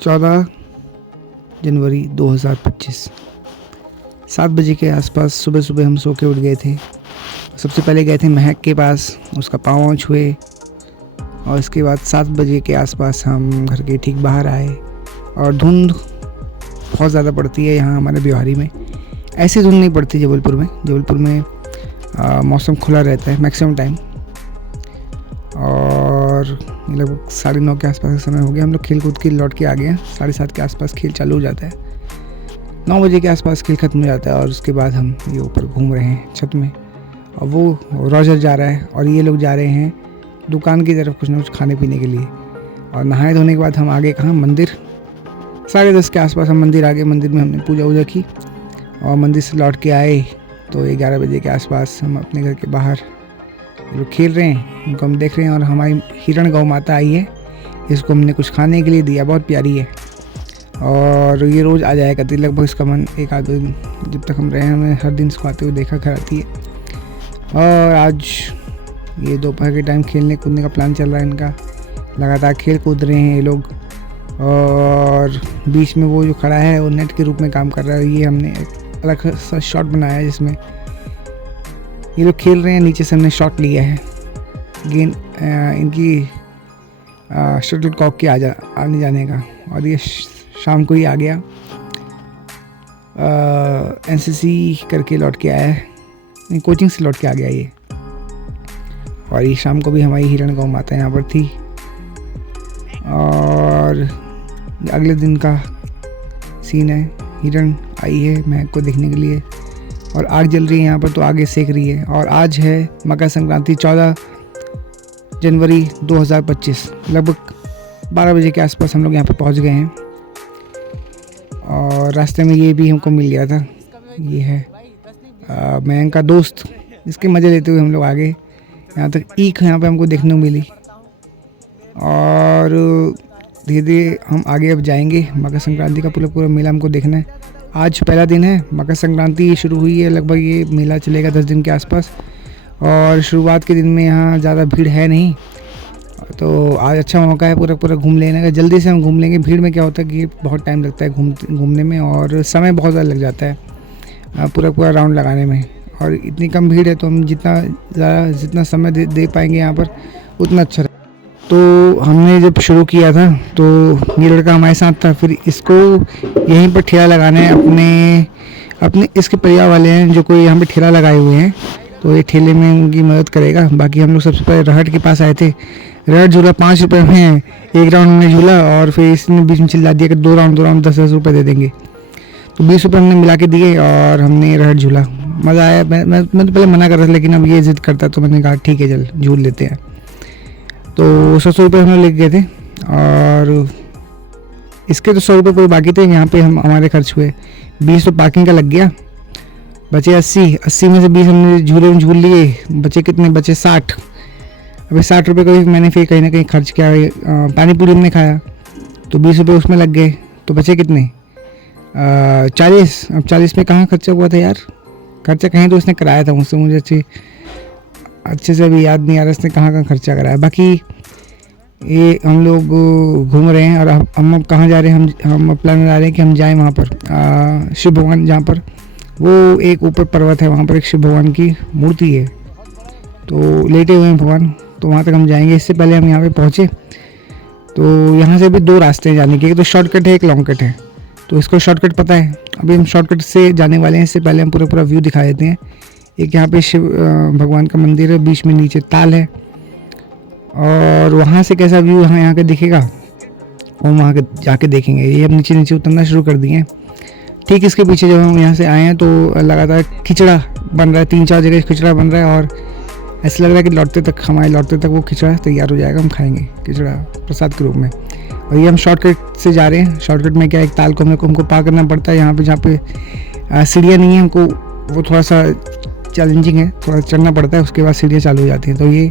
14 जनवरी 2025 7 बजे के आसपास सुबह सुबह हम सो के उठ गए थे। सबसे पहले गए थे महक के पास, उसका पाँव छुए और इसके बाद 7 बजे के आसपास हम घर के ठीक बाहर आए और धुंध बहुत ज़्यादा पड़ती है यहाँ हमारे बिहारी में। ऐसी धुंध नहीं पड़ती जबलपुर में मौसम खुला रहता है मैक्सिमम टाइम। और लगभग 9:30 के आसपास का समय हो गया, हम लोग खेल कूद के लौट के आ गए हैं। 7:30 के आसपास खेल चालू हो जाता है, 9 बजे के आसपास खेल ख़त्म हो जाता है और उसके बाद हम ये ऊपर घूम रहे हैं छत में। और वो रोजर जा रहा है और ये लोग जा रहे हैं दुकान की तरफ कुछ ना कुछ खाने पीने के लिए। और नहाए धोने के बाद हम आगे कहाँ मंदिर, 10:30 के आसपास हम मंदिर आ गए। मंदिर में हमने पूजा वूजा की और मंदिर से लौट के आए तो 11 बजे के आसपास हम अपने घर के बाहर लोग खेल रहे हैं, उनको हम देख रहे हैं। और हमारी हिरण गौ माता आई है, इसको हमने कुछ खाने के लिए दिया, बहुत प्यारी है और ये रोज़ आ जाया करती। लगभग इसका मन एक आध दिन जब तक हम रहे हैं, हमें हर दिन इसको आते हुए देखा कर आती है। और आज ये दोपहर के टाइम खेलने कूदने का प्लान चल रहा है इनका, लगातार खेल कूद रहे हैं ये लोग। और बीच में वो जो खड़ा है वो नेट के रूप में काम कर रहा है। ये हमने एक अलग सा शॉट बनाया है जिसमें ये लोग खेल रहे हैं, नीचे से हमने शॉट लिया है। गेंद इनकी शटल कॉक के आने जाने का। और ये शाम को ही आ गया, एनसीसी करके लौट के आया है, नहीं कोचिंग से लौट के आ गया ये। और ये शाम को भी हमारी हिरण गौ माता यहाँ पर थी। और अगले दिन का सीन है, हिरण आई है महक को देखने के लिए और आग जल रही है यहाँ पर, तो आगे सेक रही है। और आज है मकर संक्रांति, 14 जनवरी 2025। लगभग 12 बजे के आसपास हम लोग यहाँ पर पहुँच गए हैं। और रास्ते में ये भी हमको मिल गया था, ये है महक का दोस्त। इसके मज़े लेते हुए हम लोग आगे यहाँ तक ईख यहाँ पे हमको देखने को मिली। और धीरे धीरे हम आगे अब जाएंगे। मकर संक्रांति का पूरा मेला हमको देखना है। आज पहला दिन है, मकर संक्रांति शुरू हुई है, लगभग ये मेला चलेगा 10 दिन के आसपास। और शुरुआत के दिन में यहाँ ज़्यादा भीड़ है नहीं, तो आज अच्छा मौका है पूरा घूम लेने का। जल्दी से हम घूम लेंगे। भीड़ में क्या होता है कि बहुत टाइम लगता है घूमने में और समय बहुत ज़्यादा लग जाता है पूरा राउंड लगाने में। और इतनी कम भीड़ है तो हम जितना समय दे पाएंगे यहाँ पर उतना अच्छा। तो हमने जब शुरू किया था तो ये लड़का हमारे साथ था, फिर इसको यहीं पर ठेला लगाना है। अपने इसके परिवार वाले हैं जो कोई यहाँ पे ठेला लगाए हुए हैं, तो ये ठेले में उनकी मदद करेगा। बाकी हम लोग सबसे पहले रहट के पास आए थे। रहट झूला 5 रुपये में है, एक राउंड हमने झूला और फिर इसने बीच में चिल्ला दिया कि दो राउंड 10-10 रुपये दे देंगे, तो 20 रुपये हमने मिला के दिए और हमने रहट झूला। मज़ा आया। मैं तो पहले मना कर रहा था, लेकिन अब ये ज़िद करता तो मैंने कहा ठीक है चल झूल लेते हैं। तो 100 रुपये हम लोग ले गए थे और इसके तो 100 रुपये कोई बाकी थे। यहाँ पे हमारे खर्च हुए 20 तो पार्किंग का लग गया, बचे 80 में से 20 हमने झूले में झूल लिए। बचे कितने? बचे 60। अभी 60 रुपये का भी मैंने फिर कहीं ना कहीं खर्च किया। पानी पूरी हमने खाया तो 20 रुपये उसमें लग गए, तो बचे कितने? 40। अब 40 में कहाँ खर्चा हुआ था यार? खर्चा कहीं तो उसने कराया था मुझसे, मुझे अच्छे से अभी याद नहीं आ रहा इसने कहाँ खर्चा कराया। बाकी ये हम लोग घूम रहे हैं और हम अब कहाँ जा रहे हैं? हम प्लान बना रहे हैं कि हम जाएं वहाँ पर शिव भगवान, जहाँ पर वो एक ऊपर पर्वत है, वहाँ पर एक शिव भगवान की मूर्ति है, तो लेटे हुए हैं भगवान, तो वहाँ तक हम जाएंगे। इससे पहले हम यहाँ पे पहुँचे तो यहाँ से भी 2 रास्ते हैं जाने के, एक तो शॉर्टकट है, एक लॉन्ग कट है। तो इसको शॉर्टकट पता है, अभी हम शॉर्टकट से जाने वाले हैं। इससे पहले हम पूरा व्यू दिखा देते हैं। एक यहाँ पे शिव भगवान का मंदिर है, बीच में नीचे ताल है और वहाँ से कैसा व्यू यहाँ का दिखेगा और वहाँ के जाके देखेंगे। ये अब नीचे उतरना शुरू कर दिए हैं। ठीक इसके पीछे जब हम यहाँ से आए हैं तो लगातार खिचड़ा बन रहा है, 3-4 जगह खिचड़ा बन रहा है और ऐसा लग रहा है कि हमारे लौटते तक वो खिचड़ा तैयार हो जाएगा, हम खाएंगे खिचड़ा प्रसाद के रूप में। और ये हम शॉर्टकट से जा रहे हैं। शॉर्टकट में क्या, एक ताल को हमको पार करना पड़ता है। यहाँ पे जहाँ पे सीढ़ियाँ नहीं है, हमको वो थोड़ा सा चैलेंजिंग है, थोड़ा चढ़ना पड़ता है, उसके बाद सीढ़ियाँ चालू हो जाती हैं। तो ये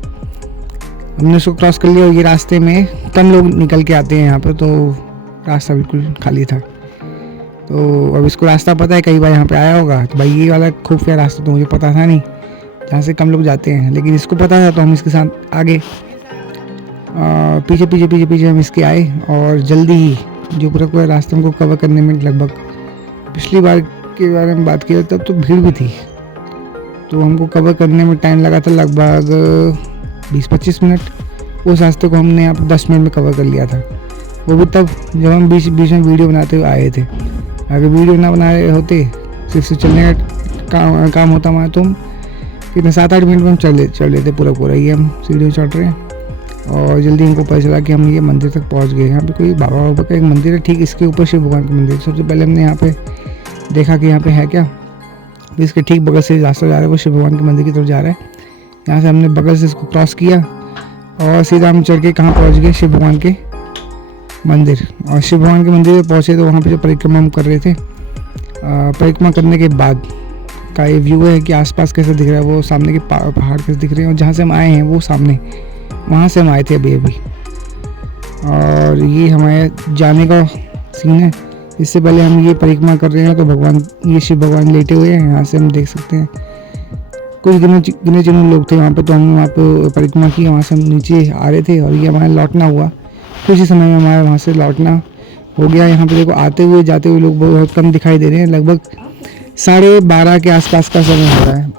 हमने उसको क्रॉस कर लिया और ये रास्ते में कम लोग निकल के आते हैं यहाँ पर, तो रास्ता बिल्कुल खाली था। तो अब इसको रास्ता पता है, कई बार यहाँ पे आया होगा। तो भाई ये वाला खुफिया रास्ता तो मुझे पता था नहीं, जहाँ से कम लोग जाते हैं, लेकिन इसको पता था तो हम इसके साथ आगे पीछे हम इसके आए और जल्दी ही जो पूरा रास्ते हमको कवर करने में लगभग, पिछली बार के बारे में बात किया तब तो भीड़ भी थी, तो हमको कवर करने में टाइम लगा था लगभग 20-25 मिनट। उस रास्ते को हमने यहाँ पर 10 मिनट में कवर कर लिया था, वो भी तब जब हम बीच में वीडियो बनाते हुए आए थे। अगर वीडियो ना बना रहे होते, सिर्फ चलने का काम होता हमारा, तो हम कितने 7-8 मिनट में हम चल लेते पूरा। ये हम सीढ़ियों चढ़ रहे हैं और जल्दी हमको पता चला कि हम ये मंदिर तक पहुंच गए। यहाँ पे कोई बाबा का एक मंदिर है, ठीक इसके ऊपर शिव भगवान का मंदिर। सबसे पहले हमने यहाँ पे देखा कि यहाँ पे है क्या, तो इसके ठीक बगल से रास्ता जा रहा है, वो शिव भगवान के मंदिर की तरफ जा रहा है। यहाँ से हमने बगल से इसको क्रॉस किया और सीधा हम चढ़ के कहाँ पहुँच गए, शिव भगवान के मंदिर। और शिव भगवान के मंदिर में पहुँचे तो वहाँ पर जो परिक्रमा हम कर रहे थे, परिक्रमा करने के बाद का ये व्यू है कि आसपास कैसे दिख रहा है, वो सामने के पहाड़ कैसे दिख रहे हैं, और जहाँ से हम आए हैं वो सामने, वहाँ से हम आए थे अभी। और ये हमारे जाने का सीन है। इससे पहले हम ये परिक्रमा कर रहे हैं तो भगवान, ये शिव भगवान लेटे हुए हैं, यहाँ से हम देख सकते हैं। कुछ गिने चुने लोग थे वहाँ पे, तो हमने वहाँ पे परिक्रमा की, वहाँ से हम नीचे आ रहे थे और ये हमारा लौटना हुआ। कुछ ही समय में हमारा वहाँ से लौटना हो गया। यहाँ पे देखो आते हुए जाते हुए लोग बहुत कम दिखाई दे रहे हैं, लगभग 12:30 के आसपास का समय हो रहा है।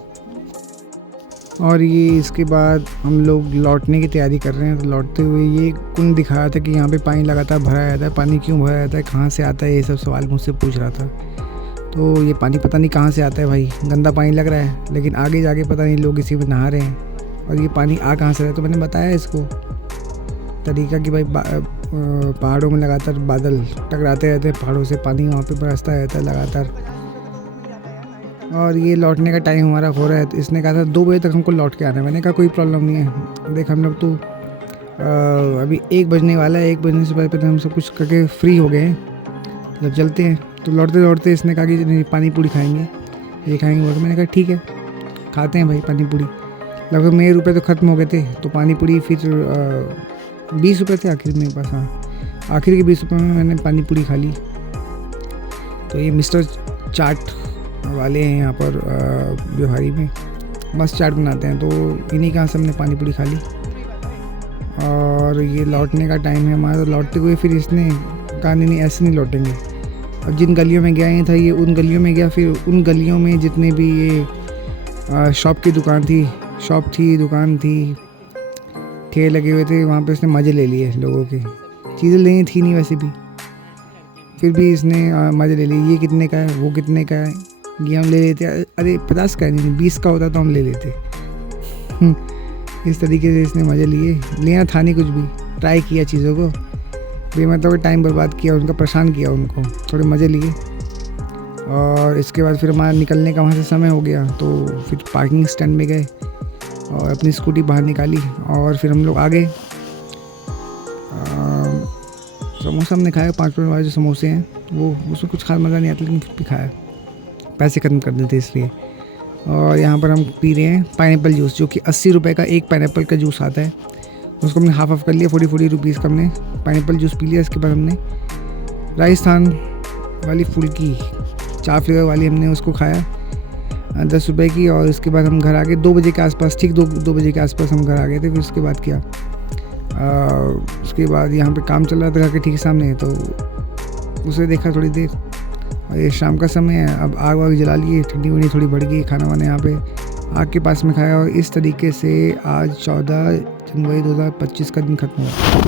और ये इसके बाद हम लोग लौटने की तैयारी कर रहे हैं। तो लौटते हुए ये कुंड दिखा रहा था कि यहाँ पे पानी लगातार भरा रहता है, पानी क्यों भरा रहता है, कहाँ से आता है, ये सब सवाल मुझसे पूछ रहा था। तो ये पानी पता नहीं कहाँ से आता है भाई, गंदा पानी लग रहा है, लेकिन आगे जाके पता नहीं लोग इसी में नहा रहे हैं। और ये पानी आ कहाँ से रहा है, तो मैंने बताया इसको तरीका कि भाई पहाड़ों में लगातार बादल टकराते रहते हैं, पहाड़ों से पानी वहाँ पे बरसता रहता है लगातार। और ये लौटने का टाइम हमारा हो रहा है, तो इसने कहा था 2 बजे तक हमको लौट के आना है। मैंने कहा कोई प्रॉब्लम नहीं है, देख हम लोग तो अभी 1 बजने वाला है, 1 बजने से पहले हम सब कुछ करके फ्री हो गए हैं, जब चलते हैं। तो लौटते इसने कहा कि नहीं पानी पूरी खाएंगे, ये खाएंगे वो। मैंने कहा ठीक है खाते हैं भाई पानी पूरी। लगभग मेरे रुपये तो ख़त्म हो गए थे, तो पानी पूरी फिर 20 रुपये थे आखिर मेरे पास। हाँ, आखिर के 20 रुपये में मैंने पानी पूरी खा ली। तो ये मिस्टर चाट वाले हैं यहाँ पर बिहारी में, मस्त चाट बनाते हैं, तो इन्हीं का से हमने पानी पूरी खा ली। और ये लौटने का टाइम है हमारा। तो लौटते हुए फिर इसने कहा नहीं ऐसे नहीं लौटेंगे। अब जिन गलियों में गया ही था ये उन गलियों में गया, फिर उन गलियों में जितने भी ये शॉप की दुकान थी, ठेले लगे हुए थे, वहाँ पे इसने मज़े ले लिए लोगों के। चीज़ें लेनी थी नहीं वैसे भी, फिर भी इसने मज़े ले लिए। ये कितने का है, वो कितने का है, ये हम ले लेते। अरे 50 का नहीं 20 का होता तो हम ले लेते। इस तरीके से इसने मज़े लिए। लेना था नहीं कुछ भी, ट्राई किया चीज़ों को, बेमतलब टाइम बर्बाद किया, उनका परेशान किया, उनको थोड़े मज़े लिए। और इसके बाद फिर हमारा निकलने का वहाँ से समय हो गया, तो फिर पार्किंग स्टैंड में गए और अपनी स्कूटी बाहर निकाली और फिर हम लोग आ गए। समोसा हमने खाया, 5 रुपये वाले जो समोसे हैं वो, उसमें कुछ खास मज़ा नहीं आता, लेकिन फिर भी खाया, पैसे खत्म कर देते इसलिए। और यहाँ पर हम पी रहे हैं पाइनएप्पल जूस, जो कि 80 रुपये का एक पाइनएप्पल का जूस आता है। उसको हमने हाफ कर लिया, 40 रुपीज़ का हमने पाइनएप्पल जूस पी लिया। इसके बाद हमने राजस्थान वाली फुल्की 4 फ्लेवर वाली हमने उसको खाया 10 रुपये की। और उसके बाद हम घर आ गए 2 बजे के आसपास, ठीक 2 बजे के आसपास हम घर आ गए थे। फिर उसके बाद क्या, उसके बाद यहाँ पे काम चल रहा था घर के ठीक सामने, तो उसे देखा थोड़ी देर। और ये शाम का समय है, अब आग वाग जला लिए, ठंडी वंडी थोड़ी बढ़ गई, खाना वाना यहाँ पे आग के पास में खाया। और इस तरीके से आज 14 जनवरी 2025 का दिन खत्म हुआ।